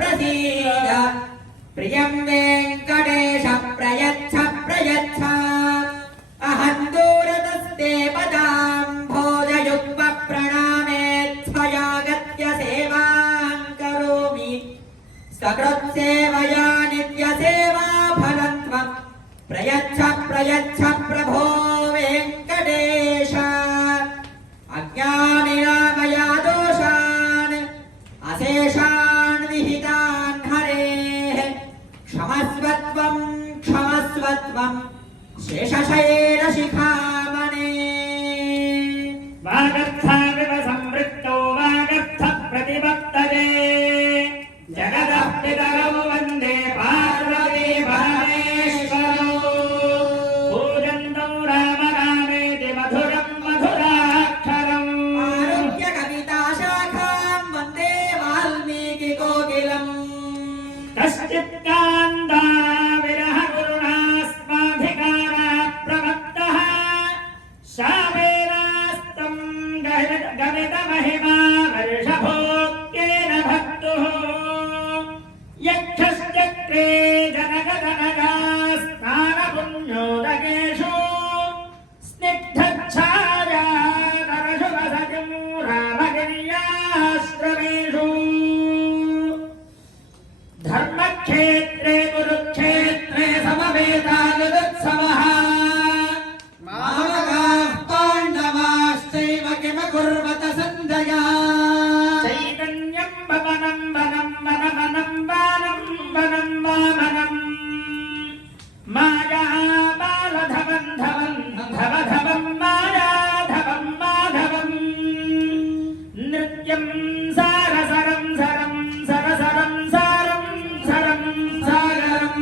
प्रसीद। प्रियं वेङ्कटेश प्रयच्छ प्रयच्छ। अहं दूरतस्ते पदाम् भोजयुग्म प्रणामेच्छयागत्य सेवाम् करोमि सकृत्सेवया नित्यसेवा फलत्व प्रयच्छ प्रयच्छ प्रभो वेङ्कटेश। अज्ञान क्षमस्वत्वं शेषशैलशिखामणे वागर्थाविव संवृत्तो वागर्थ प्रतिपत्तये जगतः पितरौ वंदे पार्वती परमेश्वरौ। पूजन्तौ राम रामेति मधुरं मधुराक्षरम्। आरोग्यकविताशाखां वंदे वाल्मीकिकोकिलम्। कश्चित् गमितमहिमा वर्षभोक्तेन भक्तुः यक्षश्चक्रे जनगदनगा स्नानपुण्योदकेषु నిత్యం సార సరం సరం సర సరం సారం సరం సాగరం.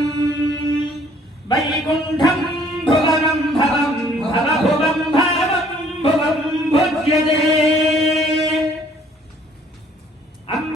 వైకుంఠం భువనం భవం భవ భువం భావం భువం భుజ్యతే